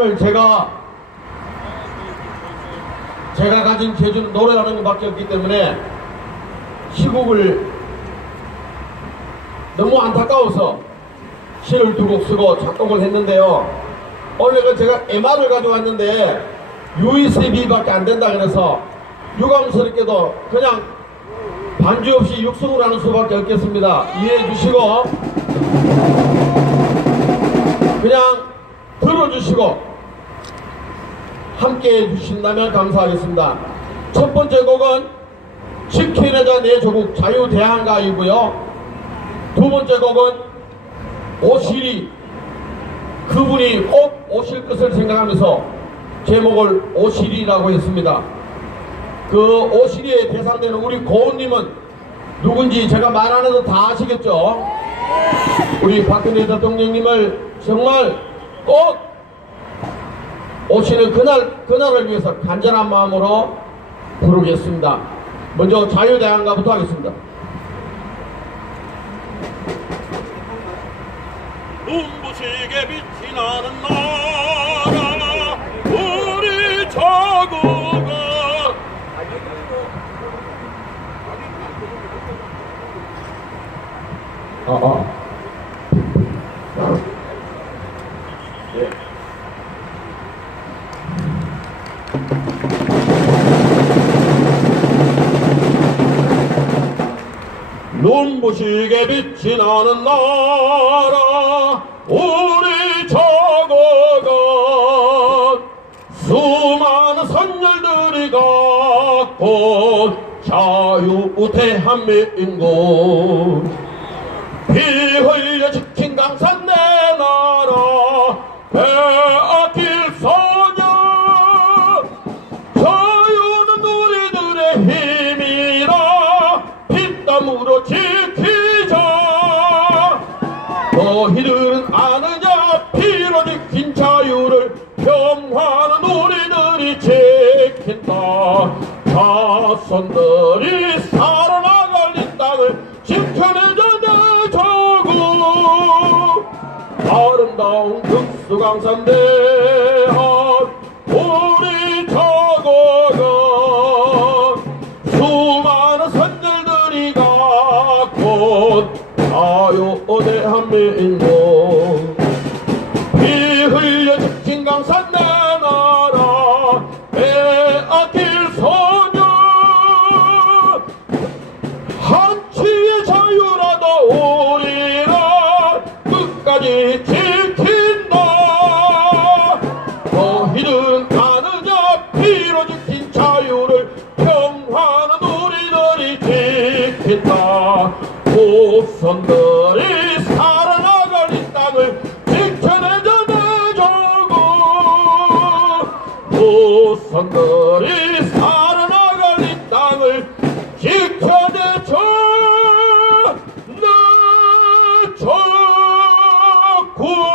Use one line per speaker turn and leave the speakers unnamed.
오늘 제가 제가 가진 재주는 노래하는 것밖에 없기 때문에 시곡을 너무 안타까워서 시를 두 곡 쓰고 작곡을 했는데요. 오늘 그 제가 MR을 가져왔는데 USB밖에 안 된다 그래서 유감스럽게도 그냥 반주 없이 육성을 하는 수밖에 없겠습니다. 이해해 주시고 그냥 들어주시고 함께 해 주신다면 감사하겠습니다. 첫 번째 곡은 지키내자 내 조국 자유대항가이고요. 두 번째 곡은 오실이 그분이 꼭 오실 것을 생각하면서 제목을 오실이라고 했습니다. 그 오실이에 대상되는 우리 고은님은 누군지 제가 말 안 해도 다 아시겠죠? 우리 박근혜 대통령님을 정말 꼭 오시는 그날, 그날을 위해서 간절한 마음으로 부르겠습니다. 먼저 자유대항가부터 하겠습니다.
눈부시게 빛이 나는 나라 우리 자국은
어, 어. 예. 눈부시게 빛이 나는 나라 우리 저거가 수많은 선열들이 갖고 자유 대한민국 피 흘려 지킨 강산 내 너희들은 아느냐? 피로 지킨 자유를 평화는 우리들이 지킨다. 자손들이 살아나갈 이 땅을 지켜내자 내 조국 아름다운 특수강산 대한 우리 조국은 수많은 선들들이 갖고 자유 대한민국 피 흘려 지킨 강산 내 나라 빼앗길 소녀. 한치의 자유라도 우리라 끝까지 지킨다. 너희들은 아느냐 피로 지킨 자유를 평화는 우리들이 지킨다 목선들이 살아나갈 이 땅을 지켜내자 내조고. 목선들이 살아나갈 이 땅을 지켜내줘 내조고.